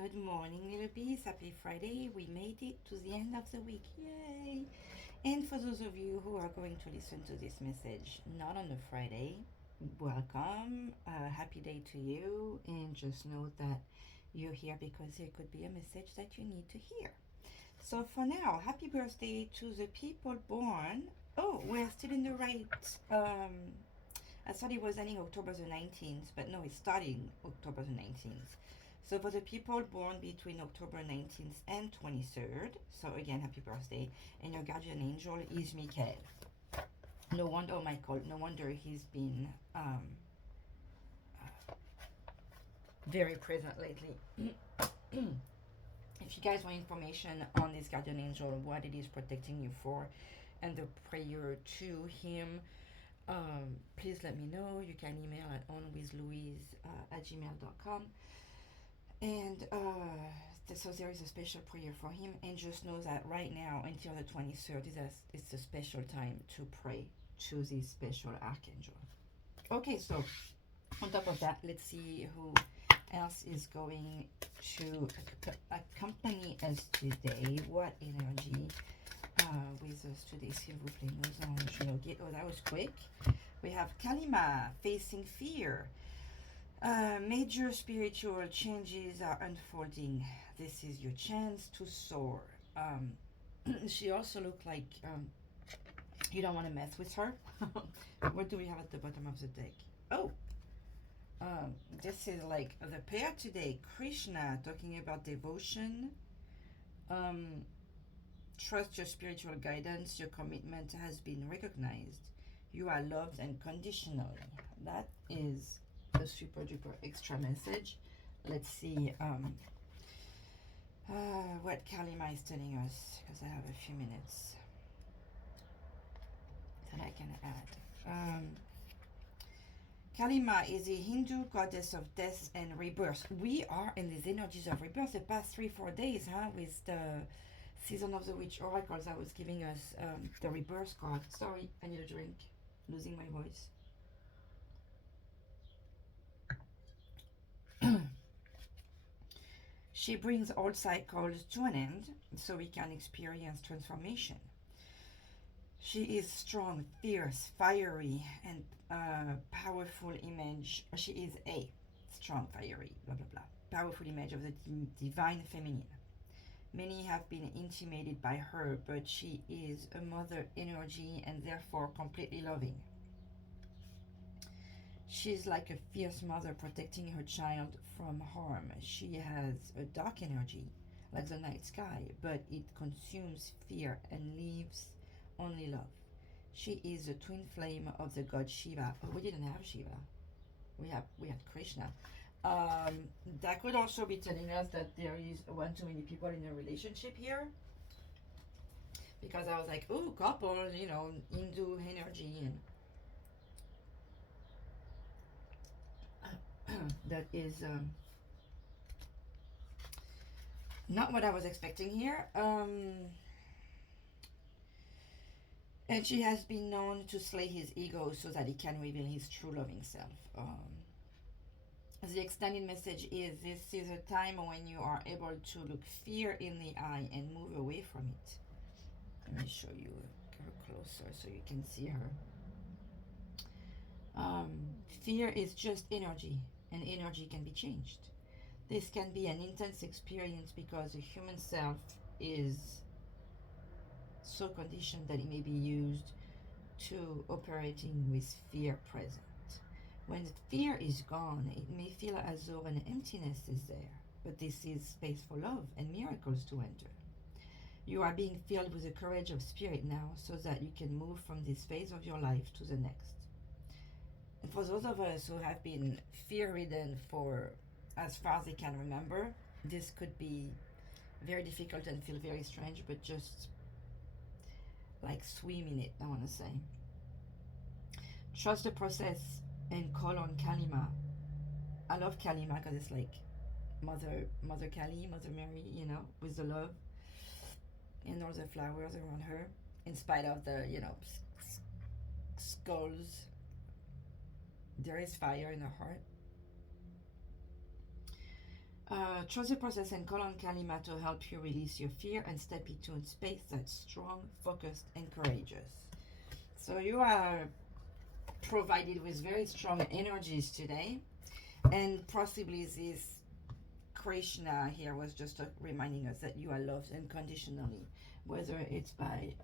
Good morning, little bees. Happy Friday. We made it to the end of the week. Yay! And for those of you who are going to listen to this message not on a Friday, welcome. Happy day to you. And just know that you're here because there could be a message that you need to hear. So for now, happy birthday to the people born. Oh, we're still in the right. I thought it was ending October the 19th, but no, it's starting October the 19th. So for the people born between October 19th and 23rd, so again, happy birthday. And your guardian angel is Michael. No wonder, oh Michael, no wonder he's been very present lately. If you guys want information on this guardian angel, what it is protecting you for, and the prayer to him, please let me know. You can email at onwithlouise@gmail.com. And so there is a special prayer for him. And just know that right now, until the 23rd, it's a special time to pray to this special archangel. Okay, so on top of that, let's see who else is going to accompany us today. What energy with us today, s'il vous plaît, nos anges, no guides. Oh, that was quick. We have Kalima, facing fear. Major spiritual changes are unfolding. This is your chance to soar. She also looked like you don't want to mess with her. What do we have at the bottom of the deck? Oh, this is like the pair today. Krishna talking about devotion. Trust your spiritual guidance. Your commitment has been recognized. You are loved unconditionally. That is a super duper extra message. Let's see what Kalima is telling us, because I have a few minutes that I can add. Kalima is a Hindu goddess of death and rebirth. We are in these energies of rebirth the past 3-4 days, with the Season of the Witch oracles that was giving us the rebirth card. Sorry, I need a drink. Losing my voice. She brings all cycles to an end so we can experience transformation. She is strong, fierce, fiery, and powerful image. She is a strong, fiery, blah, blah, blah. Powerful image of the divine feminine. Many have been intimidated by her, but she is a mother energy and therefore completely loving. She's like a fierce mother protecting her child from harm. She has a dark energy, like the night sky, but it consumes fear and leaves only love. She is a twin flame of the god Shiva. Oh, we didn't have Shiva. We had Krishna. That could also be telling us that there is one too many people in a relationship here. Because I was like, oh, couple, Hindu energy, and that is not what I was expecting here. And she has been known to slay his ego so that he can reveal his true loving self. The extended message is this is a time when you are able to look fear in the eye and move away from it. Let me show you her closer so you can see her. Fear is just energy, and energy can be changed. This can be an intense experience because the human self is so conditioned that it may be used to operating with fear present. When the fear is gone, it may feel as though an emptiness is there, but this is space for love and miracles to enter. You are being filled with the courage of spirit now so that you can move from this phase of your life to the next. And for those of us who have been fear-ridden for as far as they can remember, this could be very difficult and feel very strange, but just like swim in it, I want to say. Trust the process and call on Kalima. I love Kalima because it's like Mother Kali, Mother Mary, with the love and all the flowers around her, in spite of the, skulls. There is fire in her heart. Trust the process and call on Kalima to help you release your fear and step into a space that's strong, focused, and courageous. So you are provided with very strong energies today, and possibly this Krishna here was just reminding us that you are loved unconditionally, whether it's by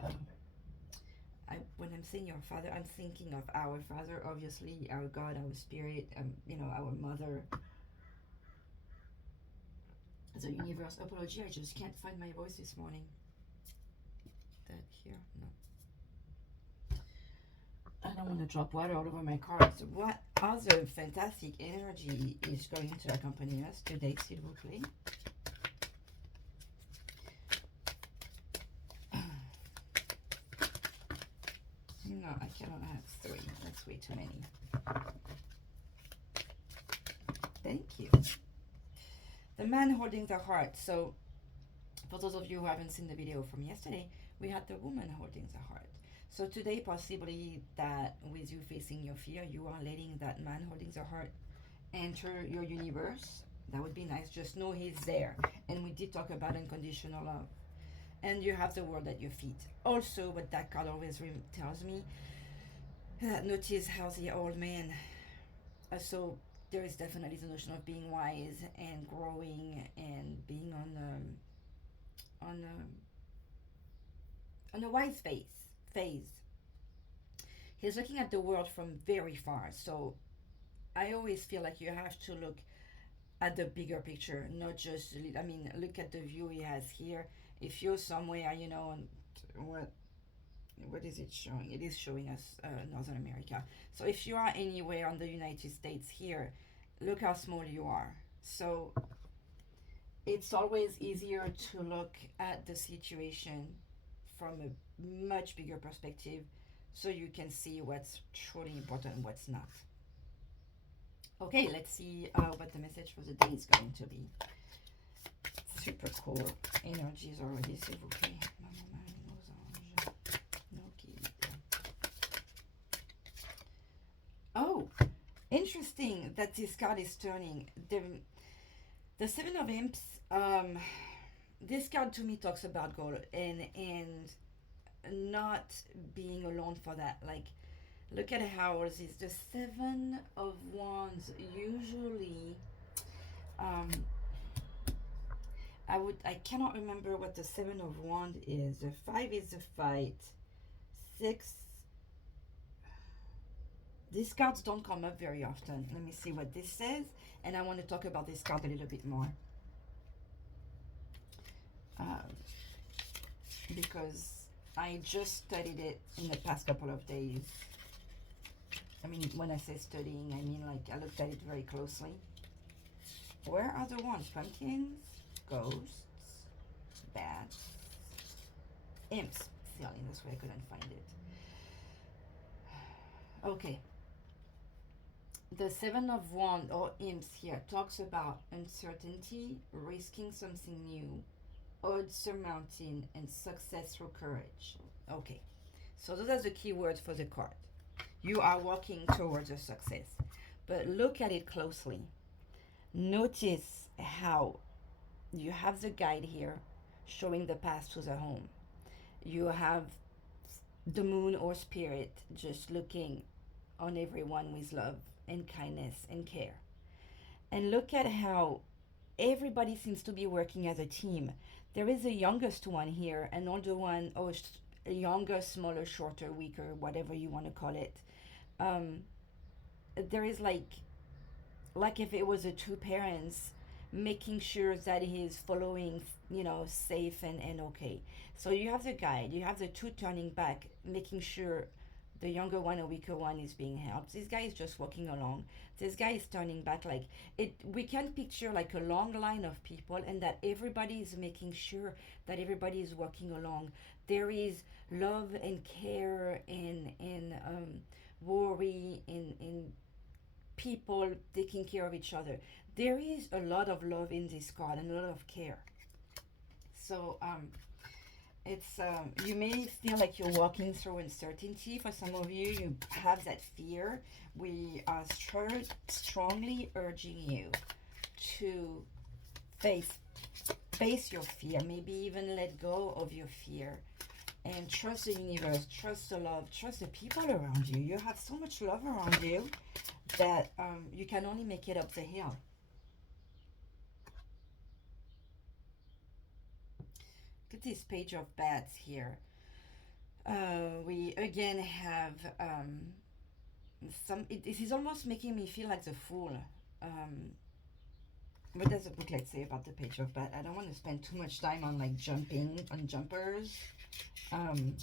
when I'm saying your father, I'm thinking of our father, obviously, our God, our spirit, our mother, the universe. Apology, I just can't find my voice this morning. That here, no. I don't want to drop water all over my cards. What other fantastic energy is going to accompany us today, s'il vous plaît? No, I cannot have 3. That's way too many. Thank you. The man holding the heart. So, for those of you who haven't seen the video from yesterday, we had the woman holding the heart. So today, possibly that with you facing your fear, you are letting that man holding the heart enter your universe. That would be nice. Just know he's there. And we did talk about unconditional love. And you have the world at your feet. Also, what that card always tells me, notice how the old man, so there is definitely the notion of being wise and growing and being on a wise phase. He's looking at the world from very far. So I always feel like you have to look at the bigger picture, not just, look at the view he has here. If you're somewhere, what is it showing? It is showing us Northern America. So if you are anywhere on the United States here, look how small you are. So it's always easier to look at the situation from a much bigger perspective so you can see what's truly important and what's not. Okay, let's see what the message for the day is going to be. Super cool energies already, s'il vous plaît. Oh, interesting that this card is turning. The Seven of Imps, this card to me talks about goal and not being alone for that. Like, look at how this is the Seven of Wands. Usually, I cannot remember what the Seven of Wands is. The 5 is the fight. 6. These cards don't come up very often. Let me see what this says, and I want to talk about this card a little bit more. Because I just studied it in the past couple of days. When I say studying, I mean like I looked at it very closely. Where are the ones? Pumpkins, ghosts, bats, imps. Silly, this way I couldn't find it. Okay. The Seven of Wands or imps here talks about uncertainty, risking something new, odds surmounting, and success through courage. Okay, so those are the key words for the card. You are walking towards a success, but look at it closely. Notice how you have the guide here showing the path to the home. You have the moon or spirit just looking on everyone with love and kindness and care. And look at how everybody seems to be working as a team. There is a youngest one here, an older one, or a younger, smaller, shorter, weaker, whatever you want to call it. There is like if it was a two parents making sure that he's following, safe and okay. So you have the guide, you have the two turning back, making sure the younger one or weaker one is being helped. This guy is just walking along. This guy is turning back like it. We can picture like a long line of people, and that everybody is making sure that everybody is walking along. There is love and care and worry in people taking care of each other. There is a lot of love in this card and a lot of care. So it's you may feel like you're walking through uncertainty. For some of you, you have that fear. We are strongly urging you to face face your fear, maybe even let go of your fear, and trust the universe, trust the love, trust the people around you. You have so much love around you that you can only make it up the hill. Look at this page of bats here. We again have this is almost making me feel like the fool. um, what does the booklet say about the page of bat? I don't want to spend too much time on like jumping on jumpers, um,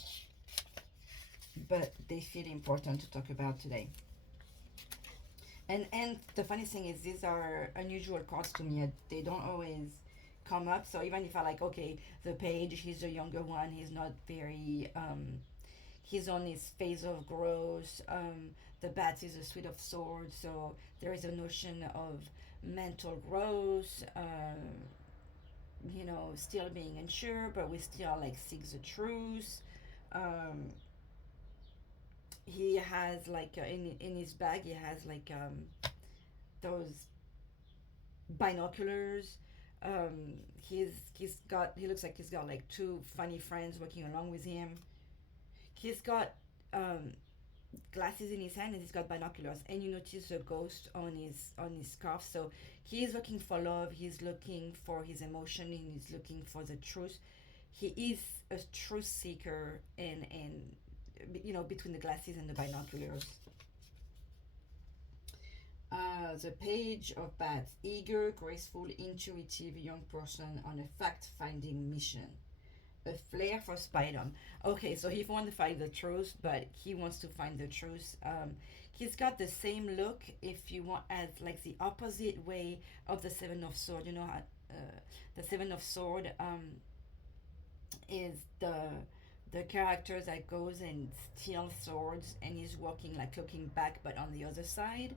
but they feel important to talk about today. And the funny thing is, these are unusual cards to me. They don't always come up. So even if I like, okay, the page, he's the younger one. He's not very. He's on his phase of growth. The bat is a suite of swords. So there is a notion of mental growth. Still being unsure, but we still like seek the truth. Um, he has like in his bag he has like those binoculars. He looks like he's got like two funny friends working along with him. He's got glasses in his hand and he's got binoculars, and you notice a ghost on his scarf. So he is looking for love, he's looking for his emotion, and he's looking for the truth. He is a truth seeker, and between the glasses and the binoculars. The page of bats, eager, graceful, intuitive young person on a fact-finding mission. A flair for spydom. Okay, so he wants to find the truth, but he wants to find the truth. He's got the same look, if you want, as like the opposite way of the Seven of Sword. You know how the Seven of Sword is the character that goes and steals swords, and he's walking like looking back, but on the other side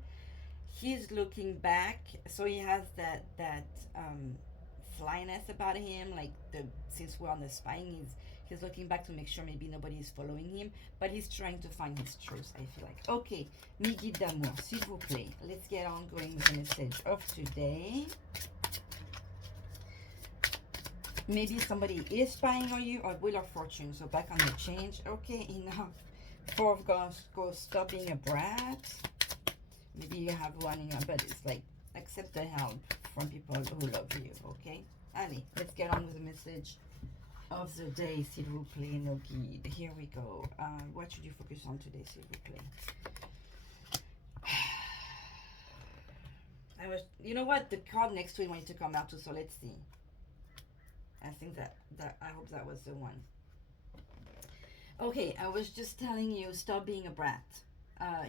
he's looking back. So he has that slyness about him, like the since we're on the spying, he's looking back to make sure maybe nobody is following him, but he's trying to find his truth, I feel like. Okay, mi guide d'amour, s'il vous plaît. Let's get on going with the message of today. Maybe somebody is spying on you, or Wheel of Fortune, so back on the change. Okay, enough. Four of Ghosts, stop being a brat. Maybe you have one in your, but it's like, accept the help from people who love you, okay? Allez, let's get on with the message of the day, s'il vous plaît, no guide. Here we go. What should you focus on today, s'il vous plaît? You know what? The card next to it wanted to come out too, so let's see. I think that I hope that was the one. Okay, I was just telling you, stop being a brat.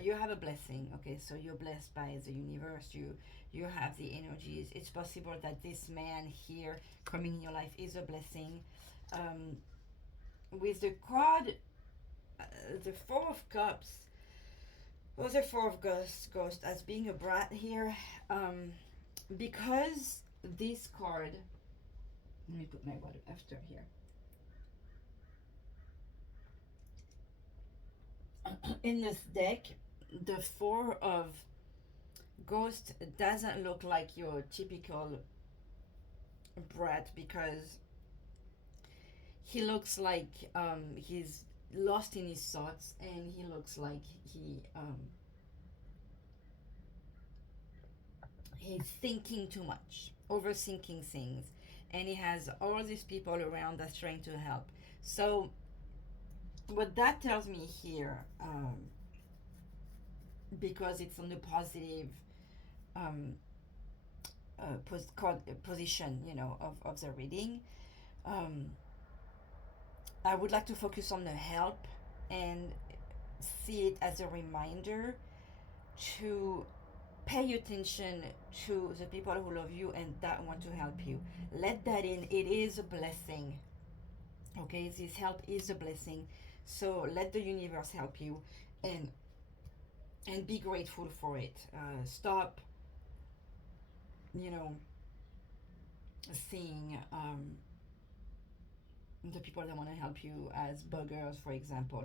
You have a blessing. Okay, so you're blessed by the universe. You have the energies. It's possible that this man here coming in your life is a blessing. With the card, the Four of Cups, or the Four of Ghost as being a brat here, because this card. Let me put my water after here. In this deck, the Four of Ghost doesn't look like your typical brat, because he looks like he's lost in his thoughts, and he looks like he's thinking too much, overthinking things, and he has all these people around that's trying to help. So what that tells me here, because it's on the positive position, of the reading, I would like to focus on the help and see it as a reminder to pay attention to the people who love you and that want to help you. Let that in. It is a blessing. Okay, this help is a blessing. So let the universe help you, and be grateful for it. Stop, seeing the people that want to help you as buggers, for example.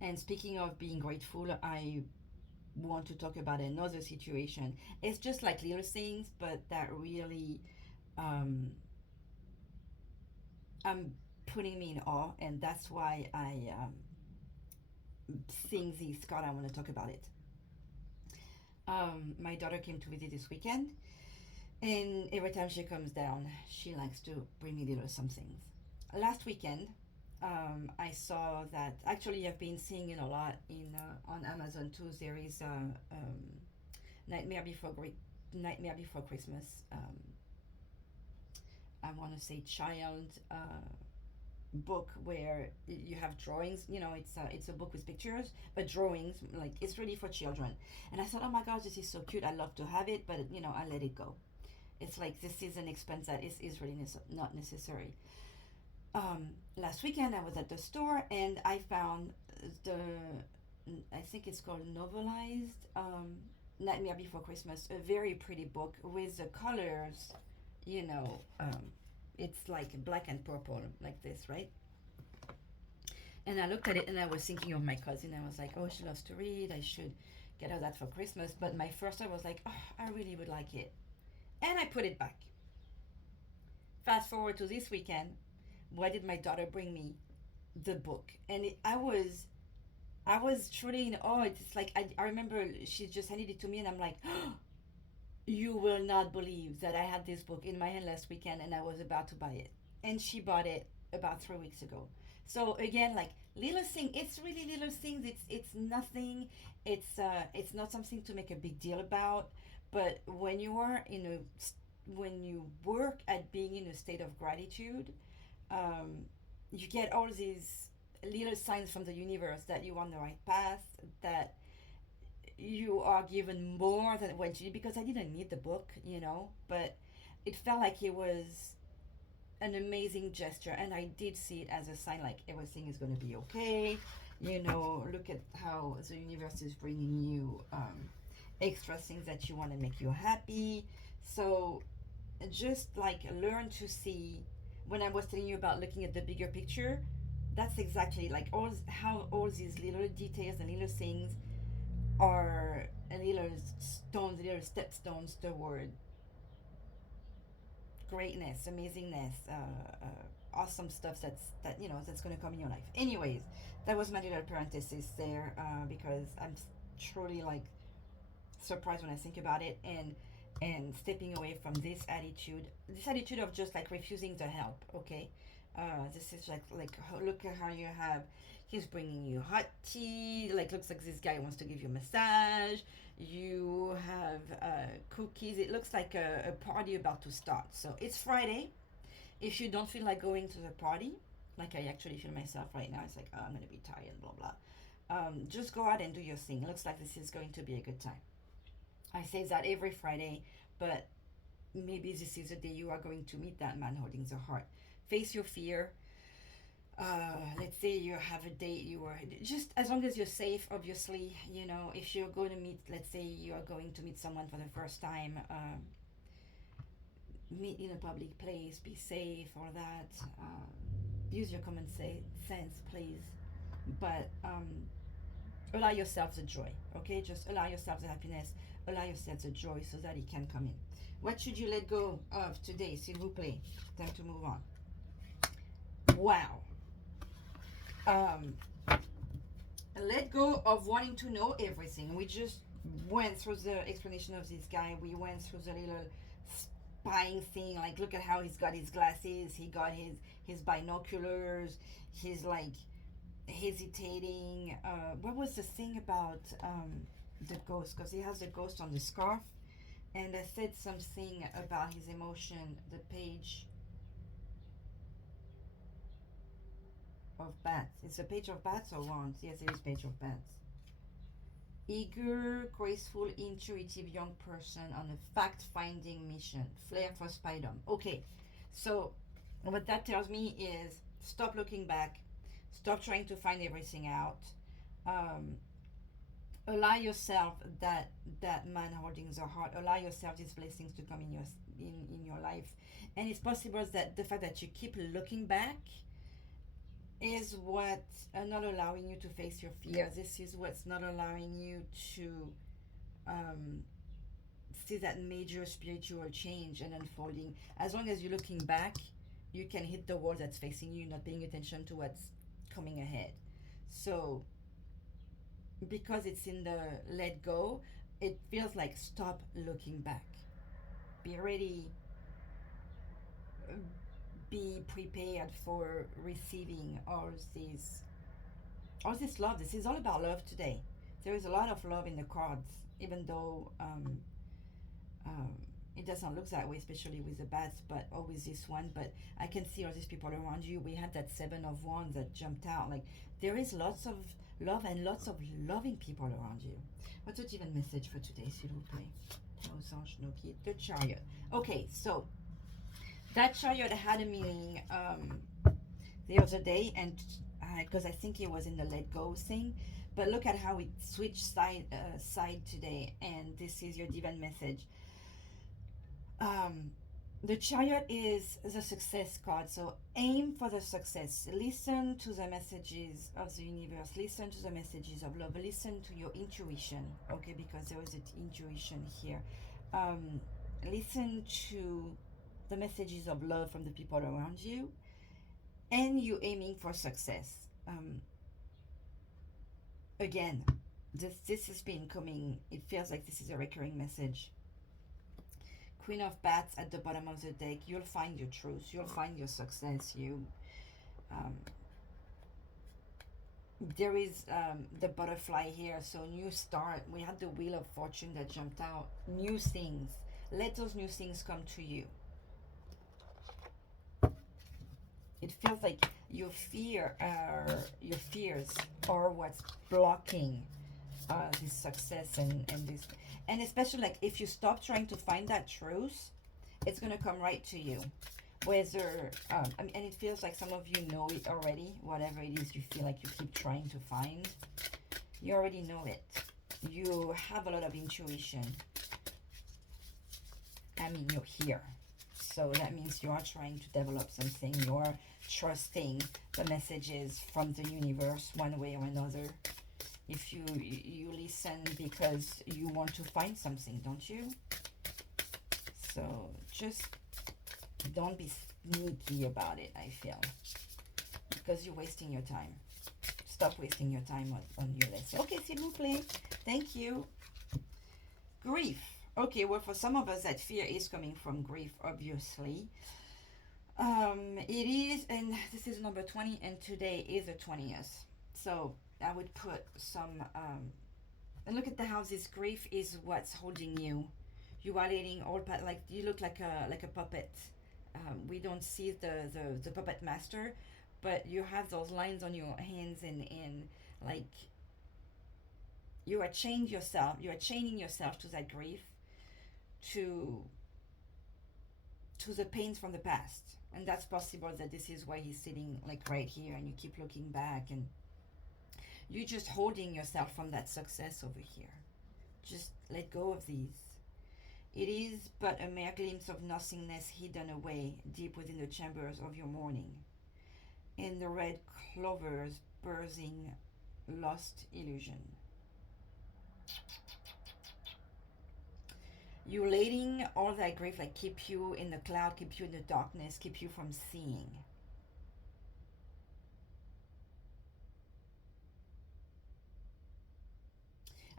And speaking of being grateful, I want to talk about another situation. It's just like little things, but that really um, putting me in awe, and that's why I seeing this card. I want to talk about it. My daughter came to visit this weekend, and every time she comes down, she likes to bring me little somethings. Last weekend, I saw that actually I've been seeing it a lot in on Amazon too. There is Nightmare Before Great Nightmare Before Christmas. I want to say child book where you have drawings. You know, it's a book with pictures, but drawings, like it's really for children. And I thought, oh my gosh, this is so cute. I love to have it, but I let it go. It's like this is an expense that is really not necessary. Last weekend I was at the store and I found the, I think it's called novelized Nightmare Before Christmas, a very pretty book with the colors, you know, it's like black and purple like this, right? And I looked at it and I was thinking of my cousin. I was like, oh, she loves to read. I should get her that for Christmas. But my first thought was like, oh, I really would like it. And I put it back. Fast forward to this weekend. Why did my daughter bring me the book? And I was truly in awe. It's like I remember she just handed it to me and I'm like, oh, you will not believe that I had this book in my hand last weekend and I was about to buy it. And she bought it about 3 weeks ago. So again, like little thing, it's really little things. It's nothing. It's not something to make a big deal about. But when you work at being in a state of gratitude, um, you get all these little signs from the universe that you're on the right path, that you are given more than what you need, because I didn't need the book, but it felt like it was an amazing gesture, and I did see it as a sign like everything is going to be okay. Look at how the universe is bringing you extra things that you want to make you happy. So just like learn to see, when I was telling you about looking at the bigger picture, that's exactly like how all these little details and little things are little stones, little stepstones toward greatness, amazingness, awesome stuff that's gonna come in your life. Anyways, that was my little parenthesis there, because I'm truly like surprised when I think about it, and stepping away from this attitude of just like refusing to help. Okay, this is like look at how you have. He's bringing you hot tea. Like looks like this guy wants to give you a massage. You have cookies. It looks like a party about to start. So it's Friday. If you don't feel like going to the party, like I actually feel myself right now, it's like, oh, I'm gonna be tired, blah blah. Just go out and do your thing. It looks like this is going to be a good time. I say that every Friday, but maybe this is the day you are going to meet that man holding the heart. Face your fear. Let's say you have a date, you are just, as long as you're safe, obviously. If you're going to meet, let's say you are going to meet someone for the first time, meet in a public place, be safe, or that. Use your sense, please. But allow yourself the joy, okay? Just allow yourself the happiness, allow yourself the joy so that it can come in. What should you let go of today, s'il vous plaît? Time to move on. Wow. um, Let go of wanting to know everything. We just went through the explanation of this guy. We went through the little spying thing. Like, look at how he's got his glasses. He got his binoculars. He's like hesitating. What was the thing about the ghost? Because he has the ghost on the scarf. And I said something about his emotion. The page of bats. It's a page of bats or wands? Yes, it is page of bats. Eager, graceful, intuitive young person on a fact-finding mission. Flair for spydom. Okay, so what that tells me is stop looking back. Stop trying to find everything out. Um, Allow yourself that man holding the heart. Allow yourself these blessings to come in your life. And it's possible that the fact that you keep looking back is what not allowing you to face your fears. This is what's not allowing you to um, see that major spiritual change and unfolding. As long as you're looking back, you can hit the wall that's facing you, not paying attention to what's coming ahead. So, because it's in the let go, it feels like stop looking back. Be ready, be prepared for receiving all this love. This is all about love today. There is a lot of love in the cards, even though um, it doesn't look that way, especially with the bats, but always this one. But I can see all these people around you. We had that Seven of Wands that jumped out. Like there is lots of love and lots of loving people around you. What's the divine message for today, s'il vous plaît? Aux anges, nos guides, the Chariot. Okay, so that Chariot had a meaning the other day, and because I think it was in the let go thing. But look at how it switched side today, and this is your divine message. um, the Chariot is the success card, so aim for the success. Listen to the messages of the universe, listen to the messages of love, listen to your intuition, okay, because there is an intuition here. um, Listen to the messages of love from the people around you, and you aiming for success. Again, this has been coming, it feels like this is a recurring message. Queen of Bats at the bottom of the deck. You'll find your truth. You'll find your success. Um, there is the butterfly here. So new start. We had the Wheel of Fortune that jumped out. New things. Let those new things come to you. It feels like your fears are what's blocking this success and this, and especially like if you stop trying to find that truth, it's gonna come right to you. Whether I mean, and it feels like some of you know it already. Whatever it is you feel like you keep trying to find, you already know it. You have a lot of intuition. I mean, you're here, so that means you are trying to develop something. You're trusting the messages from the universe one way or another. If you listen because you want to find something, don't you? So just don't be sneaky about it, I feel, because you're wasting your time. Stop wasting your time on your list. Okay, s'il vous plaît. Thank you. Grief. Okay, well, for some of us, that fear is coming from grief, obviously. It is, and this is number 20, and today is the 20th. So I would put some, and look at the houses. Grief is what's holding you. You are letting all, like, you look like a puppet. We don't see the puppet master, but you have those lines on your hands, and like, you are chaining yourself to that grief, to the pains from the past. And that's possible that this is why he's sitting like right here, and you keep looking back, and you're just holding yourself from that success over here. Just let go of these. It is but a mere glimpse of nothingness hidden away deep within the chambers of your mourning. In the red clovers birthing lost illusion. You letting all that grief like keep you in the cloud, keep you in the darkness, keep you from seeing.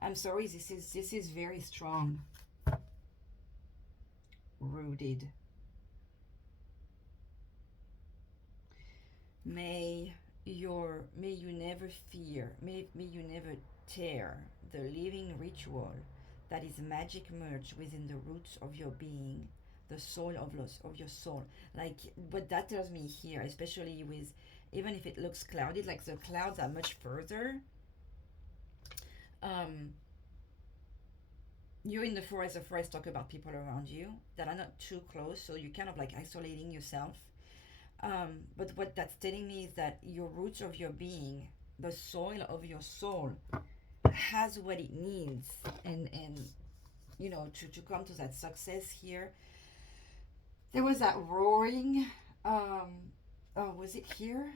I'm sorry, this is very strong. Rooted. May you never fear, may you never tear the living ritual that is magic merged within the roots of your being, the soul of your soul. Like, what that tells me here, especially with, even if it looks cloudy, like the clouds are much further. You're in the forest. The forest talk about people around you that are not too close, so you're kind of like isolating yourself. But what that's telling me is that your roots of your being, the soil of your soul, has what it needs, and you know, to come to that success here. There was that roaring. Oh, was it here?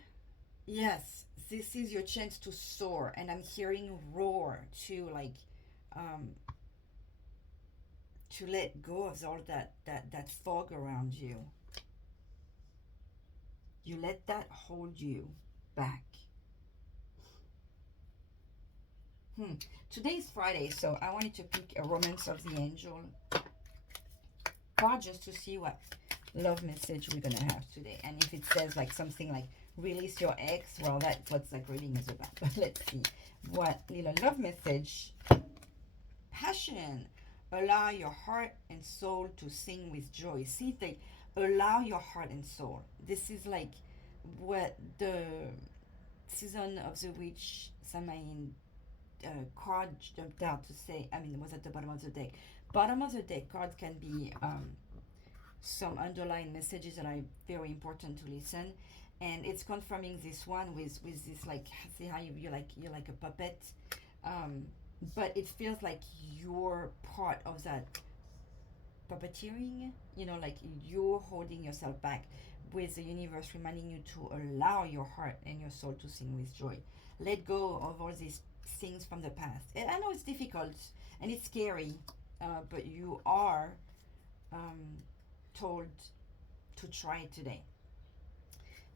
Yes, this is your chance to soar, and I'm hearing roar to like, um, to let go of all that fog around you. You let that hold you back. Hmm. Today is Friday, so I wanted to pick a Romance of the Angel card just to see what love message we're gonna have today. And if it says like something like release your ex, well, that's what like reading is about. But let's see what little love message. Passion. Allow your heart and soul to sing with joy. See, they allow your heart and soul. This is like what the season of the witch Samhain card jumped out to say. I mean, it was at the bottom of the deck. Bottom of the deck cards can be some underlying messages that are very important to listen, and it's confirming this one with this like, see how you're like a puppet, um, but it feels like you're part of that puppeteering, like you're holding yourself back, with the universe reminding you to allow your heart and your soul to sing with joy. Let go of all these things from the past. And I know it's difficult and it's scary, but you are um, told to try it today.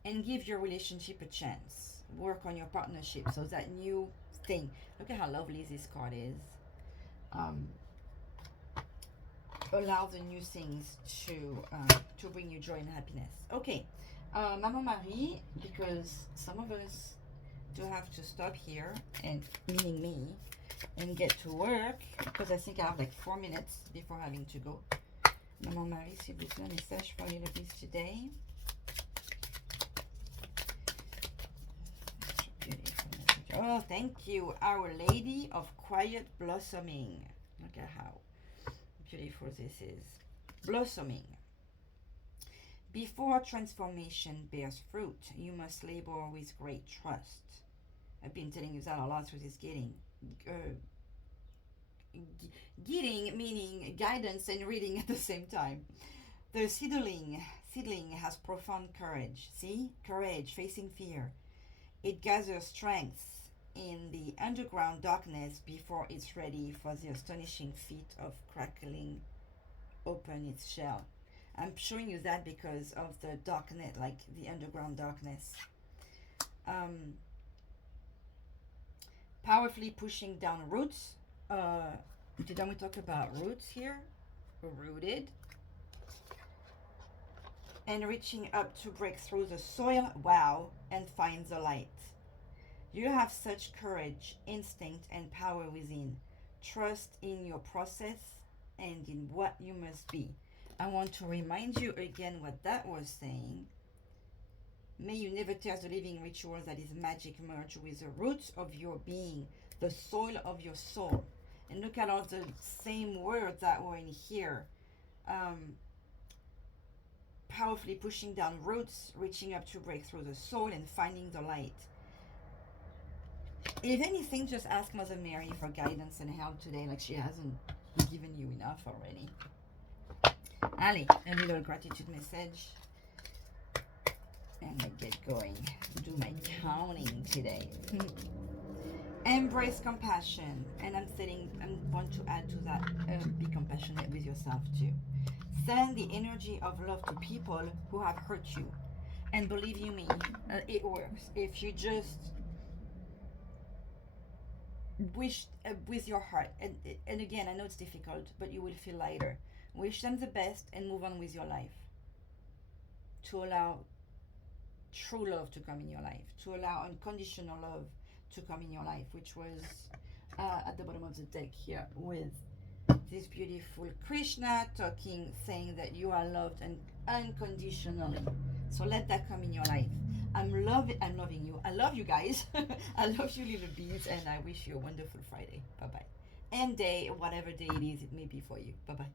And give your relationship a chance. Work on your partnership. So that new thing. Look at how lovely this card is. Um, Allow the new things to bring you joy and happiness. Okay, Maman Marie, because some of us do have to stop here, and meaning me, and get to work, because I think I have like 4 minutes before having to go. Maman Marie, s'il vous plaît, un message for Little Beast today. Oh, thank you, Our Lady of Quiet Blossoming. Look at how beautiful this is. Blossoming. Before transformation bears fruit, you must labor with great trust. I've been telling you that a lot through this getting. Getting meaning guidance and reading at the same time. The seedling has profound courage. See? Courage, facing fear. It gathers strength in the underground darkness before it's ready for the astonishing feat of crackling open its shell. I'm showing you that because of the darknet, like the underground darkness. Powerfully pushing down roots. Didn't we talk about roots here? Rooted. And reaching up to break through the soil, wow, and find the light. You have such courage, instinct, and power within. Trust in your process and in what you must be. I want to remind you again what that was saying. May you never test the living ritual that is magic merge with the roots of your being, the soil of your soul. And look at all the same words that were in here. Powerfully pushing down roots, reaching up to break through the soul, and finding the light. If anything, just ask Mother Mary for guidance and help today, like she hasn't given you enough already. Allez, a little gratitude message. And I get going. Do my counting today. Embrace compassion. And I want to add to that, be compassionate with yourself too. Send the energy of love to people who have hurt you. And believe you me, it works. If you just wish with your heart, and again, I know it's difficult, but you will feel lighter. Wish them the best and move on with your life. To allow true love to come in your life, to allow unconditional love to come in your life, which was at the bottom of the deck here with this beautiful Krishna talking, saying that you are loved and unconditionally. So let that come in your life. I'm loving you. I love you guys. I love you, little bees, and I wish you a wonderful Friday. Bye bye. And day, whatever day it is, it may be for you. Bye bye.